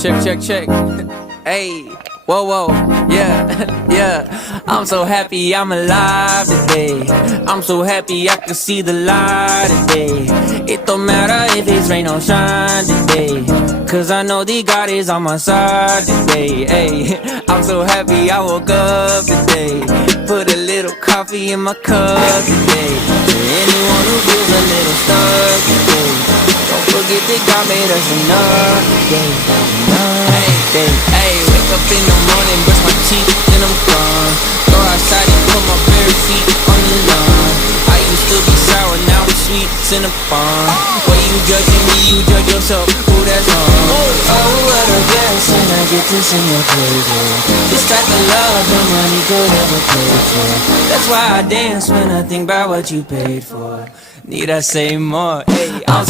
Check, check, check. Hey, whoa, whoa, yeah, yeah. I'm so happy I'm alive today. I'm so happy I can see the light today. It don't matter if it's rain or shine today, cause I know the God is on my side today. Hey, I'm so happy I woke up today. Put a little coffee in my cup today. For anyone who feels a little stuck today, don't forget that God made us enough today. Hey, wake up in the morning, brush my teeth, then I'm gone. Go outside and put my bare feet on the lawn. I used to be sour, now I'm sweet, cinnamon. Way you judging me, you judge yourself, ooh, that's wrong. Oh, what a blessing, I get to sing your praises. This type of love, no money could ever pay for. That's why I dance when I think about what you paid for. Need I say more? Hey, I'm so